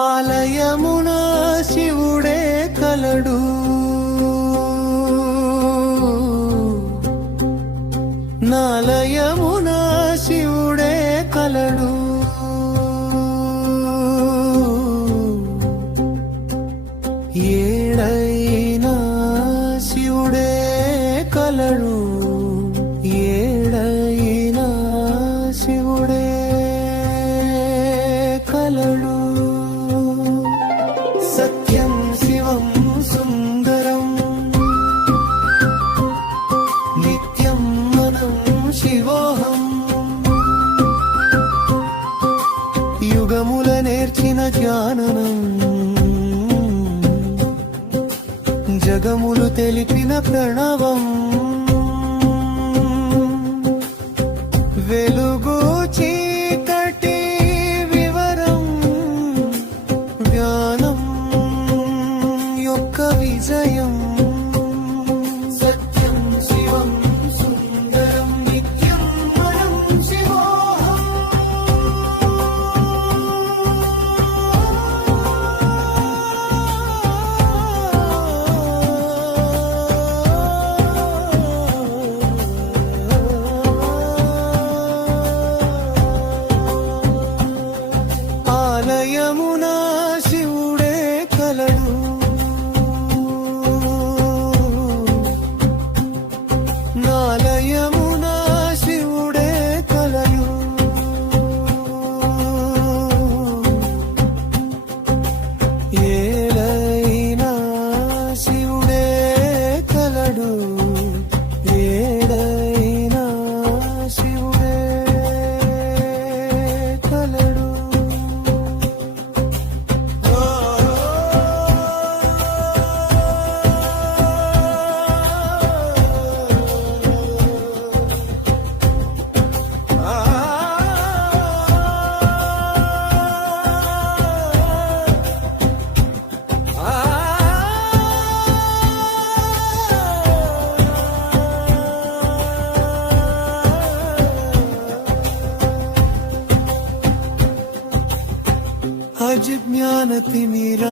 ఆలయమున శివుడే కలడు. కలడు ఏడైనా శివుడే కలడు. సత్యం శివం సుందరం. నిత్యం మనం శివోహం. యుగముల నేర్చిన జ్ఞానం జగములు తెలిపిన ప్రణవం. వెలుగు చీకటి వివరం జ్ఞానం యొక్క విజయం. Amo జ్ఞానతి మీరా